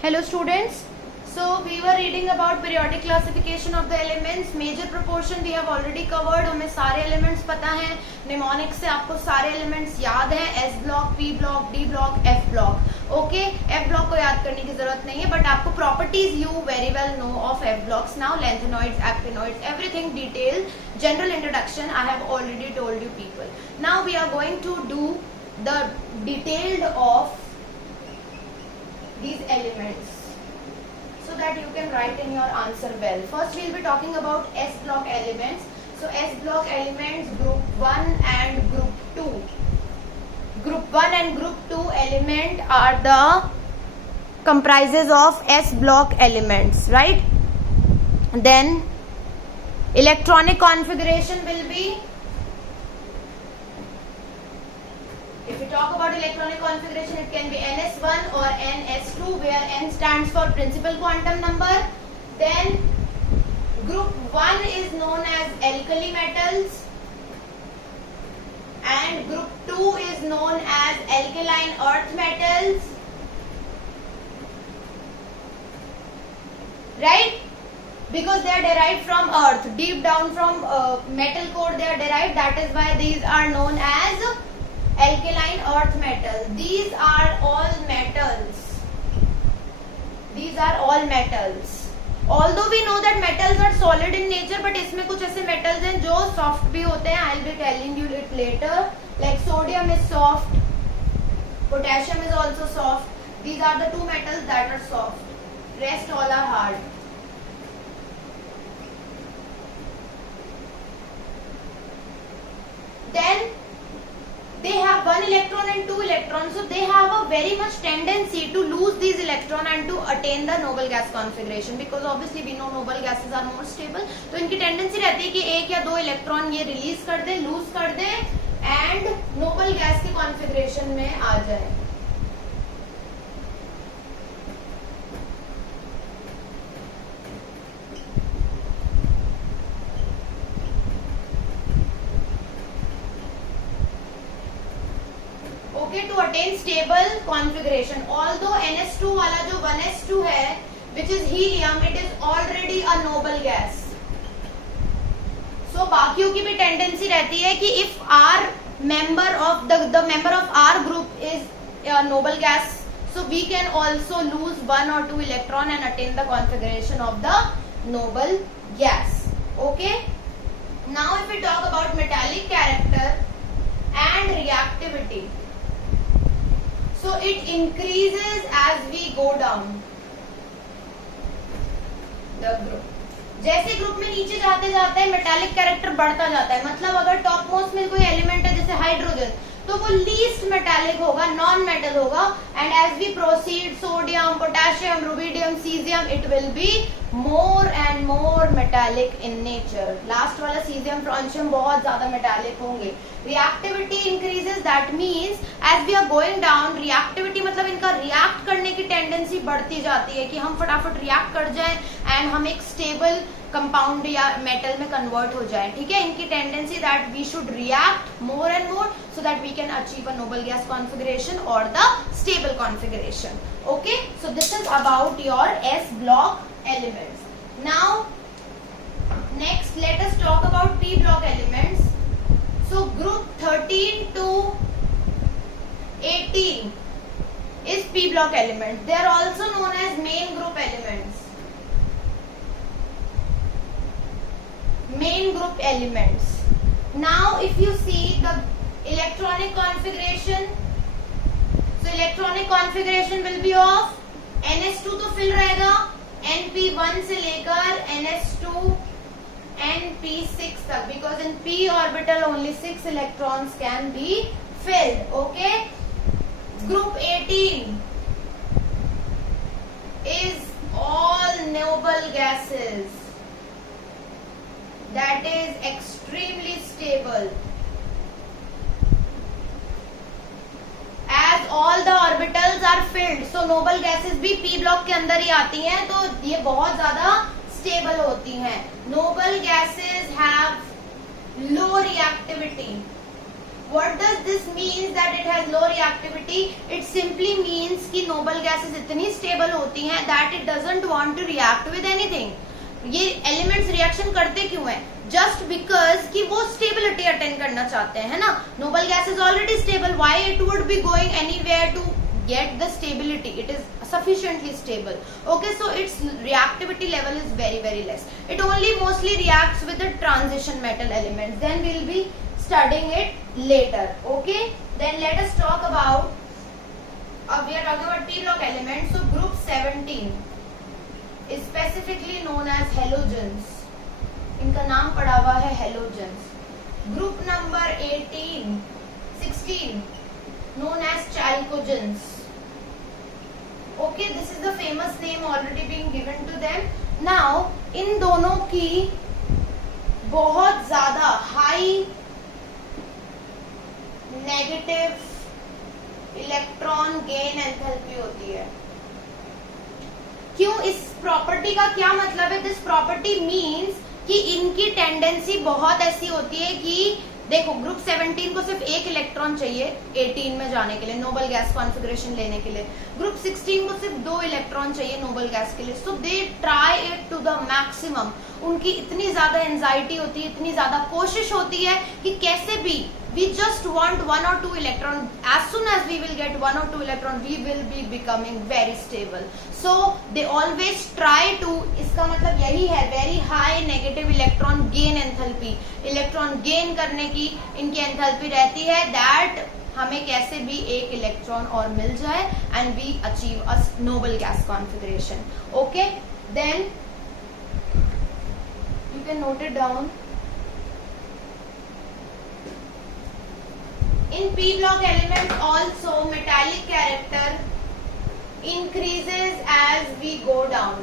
Hello students. So we were reading about periodic classification of the elements. Major proportion we have already covered. हमें सारे elements पता हैं. Mnemonic से आपको सारे elements याद हैं. S block, P block, D block, F block. Okay. F block को याद करने की जरूरत नहीं है, but आपको properties you very well know of F blocks now. Lanthanoids, actinoids, everything detailed. General introduction I have already told you people. Now we are going to do the detailed of these elements so that you can write in your answer well. First we will be talking about S block elements. So S block elements group 1 and group 2. Group 1 and group 2 element are the comprises of S block elements, right? Then electronic configuration will be, if we talk about electronic configuration, it can be NS1 or NS2, where N stands for principal quantum number. Then group 1 is known as alkali metals and group 2 is known as alkaline earth metals, right? Because they are derived from earth, deep down from metal core they are derived. That is why these are known as alkaline earth metals. These are all metals. These are all metals. Although we know that metals are solid in nature, but इसमें कुछ ऐसे metals हैं जो soft भी होते हैं. I'll be telling you it later. Like sodium is soft, potassium is also soft. These are the two metals that are soft. Rest all are hard. Then they have one electron and two electrons, so they have a very much tendency to lose these electron and to attain the noble gas configuration, because obviously we know noble gases are more stable. तो इनकी tendency रहती है कि एक या दो electron ये release कर दे, लूज कर दे एंड नोबल गैस के कॉन्फ़िगरेशन में आ जाए. To attain stable configuration. Although NS2 वाला जो 1s2 है, which is helium, it is already a noble gas. So बाकियों की भी tendency रहती है कि if our member of the member of our group is a noble gas, so we can also lose one or two electron and attain the configuration of the noble gas. Okay. Now if we talk about metallic character and reactivity, so it increases as we go down the group. जैसे group में नीचे जाते जाते metallic character बढ़ता जाता है. मतलब अगर टॉप मोस्ट में कोई एलिमेंट है जैसे हाइड्रोजन, तो वो लीस्ट मेटालिक होगा, नॉन मेटल होगा. And as we proceed, sodium, potassium, rubidium, caesium, it will be more and more metallic in nature. Last वाला सीजियम, फ्रांशियम बहुत ज्यादा मेटालिक होंगे. Reactivity increases, that means as we are going down, reactivity मतलब इनका react करने की tendency बढ़ती जाती है कि हम फटाफट रिएक्ट कर जाएं एंड हम एक स्टेबल कंपाउंड या मेटल में कन्वर्ट हो जाए. ठीक है. इनकी tendency that we should react more and more so that we can achieve a noble gas configuration or the stable configuration. Okay, so this is about your S block elements. Now next let us talk about P block elements. So group 13 to 18 is P block elements. They are also known as main group elements. Main group elements. Now if you see the electronic configuration, so electronic configuration will be of NS2 तो fill रहेगा, NP1 से लेकर NS2 NP6 तक, because in P orbital only 6 electrons can be filled. Okay. Group 18 is all noble gases, that is extremely stable. As all the orbitals are filled, so noble gases भी P block के अंदर ही आती हैं, तो ये बहुत ज्यादा स्टेबल होती हैं. Noble gases have low reactivity. What does this means that it has low reactivity? It simply means कि noble gases इतनी stable होती हैं that it doesn't want to react with anything. ये elements reaction करते क्यों हैं? Just because कि वो stability attain करना चाहते हैं, है ना? Noble gas is already stable. Why it would be going anywhere to get the stability? It is sufficiently stable. Okay, so its reactivity level is very very less. It only mostly reacts with the transition metal elements. Then we will be studying it later. Okay, then let us talk about we are talking about p block elements. So group 17 is specifically known as halogens. इनका नाम पड़ा हुआ है halogens. Group number 16 known as chalcogens. Okay, this is the famous name already being given to them. Now इन दोनों की बहुत ज्यादा high negative electron gain enthalpy होती है. क्यों? इस प्रॉपर्टी का क्या मतलब है? दिस प्रॉपर्टी मींस कि इनकी टेंडेंसी बहुत ऐसी होती है कि देखो ग्रुप 17 को सिर्फ एक इलेक्ट्रॉन चाहिए 18 में जाने के लिए, नोबल गैस कॉन्फ़िगरेशन लेने के लिए. ग्रुप 16 को सिर्फ 2 इलेक्ट्रॉन चाहिए नोबल गैस के लिए. So they try it to the maximum. उनकी इतनी ज्यादा एंजाइटी होती है, इतनी ज्यादा कोशिश होती है कि कैसे भी we just want 1 or 2 electron. As soon as we will get 1 or 2 electron, we will be becoming very stable. So they always try to, इसका मतलब यही है, very high negative electron gain enthalpy. Electron gain करने की इनकी enthalpy रहती है that हमें कैसे भी एक इलेक्ट्रॉन और मिल जाए and we achieve a noble gas configuration. Okay, then you can note it down. In p block elements also metallic character increases as we go down.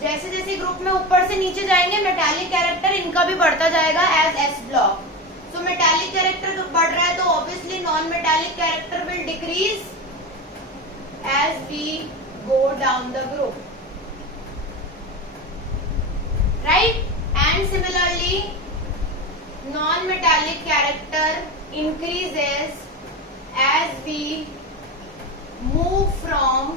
जैसे जैसे ग्रुप में ऊपर से नीचे जाएंगे मेटालिक कैरेक्टर इनका भी बढ़ता जाएगा as s block. So metallic character तो बढ़ रहा है तो obviously non metallic character will decrease as we go down the group. Right? And similarly non-metallic character increases as we move from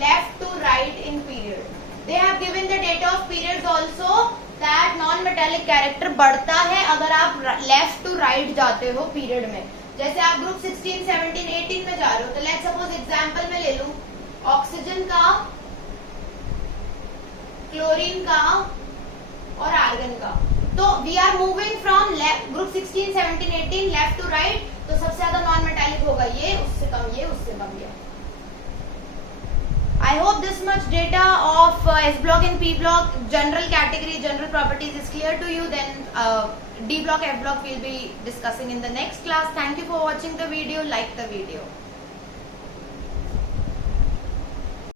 left to right in period. They have given the data of periods also that non-metallic character बढ़ता है अगर आप left to right जाते हो period में. जैसे आप group 16, 17, 18 में जा रहे हो तो let's suppose एग्जाम्पल में ले लूं ऑक्सीजन का, क्लोरीन का और आर्गन का. तो we are moving from group 16, 17, 18 left to right. तो सबसे ज्यादा नॉन मेटालिक होगा ये, उससे कम ये, उससे कम ये. I hope this much data of s block and p block general category general properties is clear to you. Then d block f block will be discussing in the next class. Thank you for watching the video. Like the video.